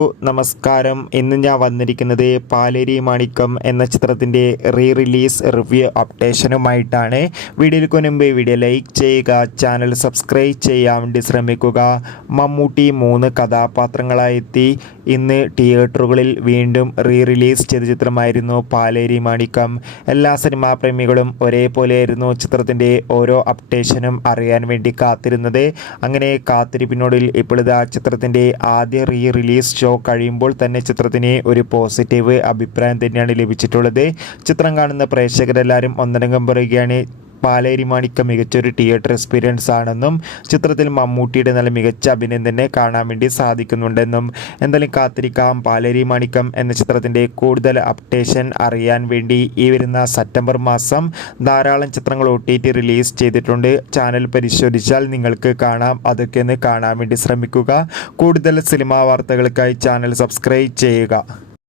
നമസ്കാരം. ഇന്ന് ഞാൻ വന്നിരിക്കുന്നത് പാലേരി മാണിക്കം എന്ന ചിത്രത്തിൻ്റെ റിലീസ് റിവ്യൂ അപ്ഡേഷനുമായിട്ടാണ്. വീഡിയോയ്ക്ക് മുൻപ് വീഡിയോ ലൈക്ക് ചെയ്യുക, ചാനൽ സബ്സ്ക്രൈബ് ചെയ്യാൻ വേണ്ടി ശ്രമിക്കുക. മമ്മൂട്ടി 3 കഥാപാത്രങ്ങളായെത്തി ഇന്ന് തിയേറ്ററുകളിൽ വീണ്ടും റിലീസ് ചെയ്ത ചിത്രമായിരുന്നു പാലേരി മാണിക്കം. എല്ലാ സിനിമാ പ്രേമികളും ഒരേപോലെയായിരുന്നു ചിത്രത്തിൻ്റെ ഓരോ അപ്ഡേഷനും അറിയാൻ വേണ്ടി കാത്തിരുന്നത്. അങ്ങനെ കാത്തിരിപ്പിനോടിൽ ഇപ്പോഴിതാ ചിത്രത്തിൻ്റെ ആദ്യ റിലീസ് ഷോ കഴിയുമ്പോൾ തന്നെ ചിത്രത്തിന് ഒരു പോസിറ്റീവ് അഭിപ്രായം തന്നെയാണ് ലഭിച്ചിട്ടുള്ളത്. ചിത്രം കാണുന്ന പ്രേക്ഷകരെല്ലാവരും ഒന്നടങ്കം പറയുകയാണ് പാലേരി മാണിക്കം മികച്ചൊരു തിയേറ്റർ എക്സ്പീരിയൻസ് ആണെന്നും ചിത്രത്തിൽ മമ്മൂട്ടിയുടെ നല്ല മികച്ച അഭിനയം തന്നെ കാണാൻ വേണ്ടി സാധിക്കുന്നുണ്ടെന്നും. എന്തായാലും കാത്തിരിക്കാം. പാലേരി മാണിക്കം എന്ന ചിത്രത്തിൻ്റെ കൂടുതൽ അപ്ഡേഷൻ അറിയാൻ വേണ്ടി ഈ വരുന്ന സെപ്റ്റംബർ മാസം ധാരാളം ചിത്രങ്ങൾ OTT റിലീസ് ചെയ്തിട്ടുണ്ട്. ചാനൽ പരിശോധിച്ചാൽ നിങ്ങൾക്ക് കാണാം. അതൊക്കെ ഒന്ന് കാണാൻ വേണ്ടി ശ്രമിക്കുക. കൂടുതൽ സിനിമാ വാർത്തകൾക്കായി ചാനൽ സബ്സ്ക്രൈബ് ചെയ്യുക.